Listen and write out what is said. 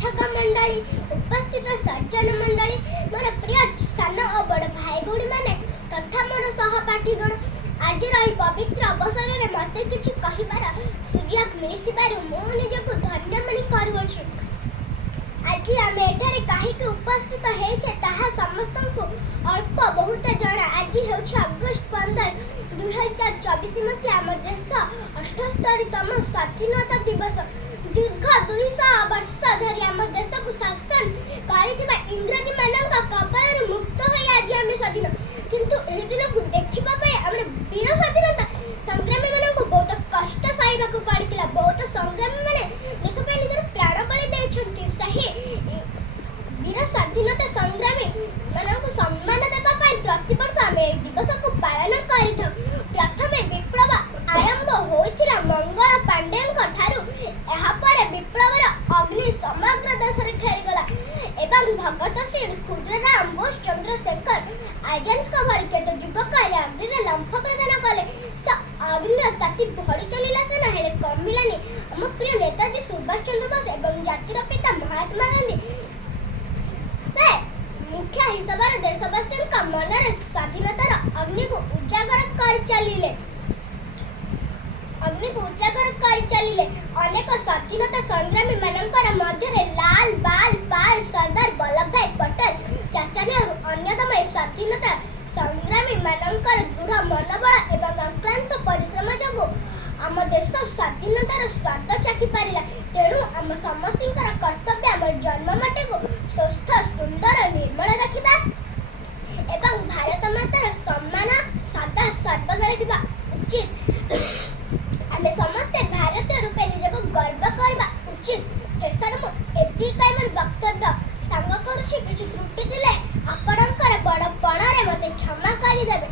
शिक्षक मंडली उपस्थित सज्जन मंडली मोर प्रिय सान और बड़ भाई भौणी मैंने तथा मोर सहपाठीगण आज रही पवित्र अवसर में मत किसी कहबार सुजोग मिली मु निजक धन्य मनी करुअछि। आज आम एठारे कहीं उपस्थित होइछे ताहा समस्त को अल्प बहुत जना। आज हेउछ अगस्त 15 2024 मसीहा आम देश 78तम स्वाधीनता दिवस। दीर्घ 200 वर्ष धरी आम देश को शासन करिथिबा इंग्रजी मानक कबल मुक्त होई आज आम स्वाधीन। किंतु एही दिन को देखिबा पय हमर वीर स्वाधीनता संग्रामी मानन को बहुत कष्ट सहिबा को पड़ितला। बहुत संग्रामी माने देश पे निजर प्राण बलि दैछंती। सही वीर स्वाधीनता संग्रामी मानन को सम्मान देबा पय प्रतिवर्ष आम एक दिवस को पालन करिथौ। प्रथमे विप्लव आरंभ होइथिला मंगल पांडेन को ठारू। एहा पर विप्लवर अग्नि समग्र देश रे खेली गला एवं भगत सिंह क्षुद्रराम बोस चंद्रशेखर आजाद का भली केत युवक अग्नि रे लंफ प्रदान कले। स अग्नि ताती भड़ी चलीला से ना हेले कमिलानी। हम प्रिय नेताजी सुभाष चंद्र बोस एवं जातिर पिता महात्मा गांधी ते मुख्य हिसाब रे देशवासी का मन रे स्वाधीनतार अग्नि को उजागर कर चलीले। अग्नि को उजागर कर चलीले। अनेक स्वाधीनता संग्रामी मानकर मध्य लाल बाल पाल सरदार वल्लभ भाई पटेल चाचा नेहरू अन्यतम स्वाधीनता संग्रामी मानकर दृढ़ मनोबल एवं अक्लांत परिश्रम जोगु आम देश स्वाधीनतार स्वाद चाखी पारिला। तेणु आम समस्तर कर्तव्य आम जन्ममाटी को स्वस्थ सुंदर निर्मल रखिबा एवं भारत मातार सम्मान सदा सर्वदा रखिबा उचित। आमे समस्ते भारतीय रूपे निजको गर्व करबा उचित। शेषर मु एति कई मोर वक्तव्य सांग करूछि। किछि त्रुटि दिले आपणकर बड़ पणारे मते क्षमा करि देबे।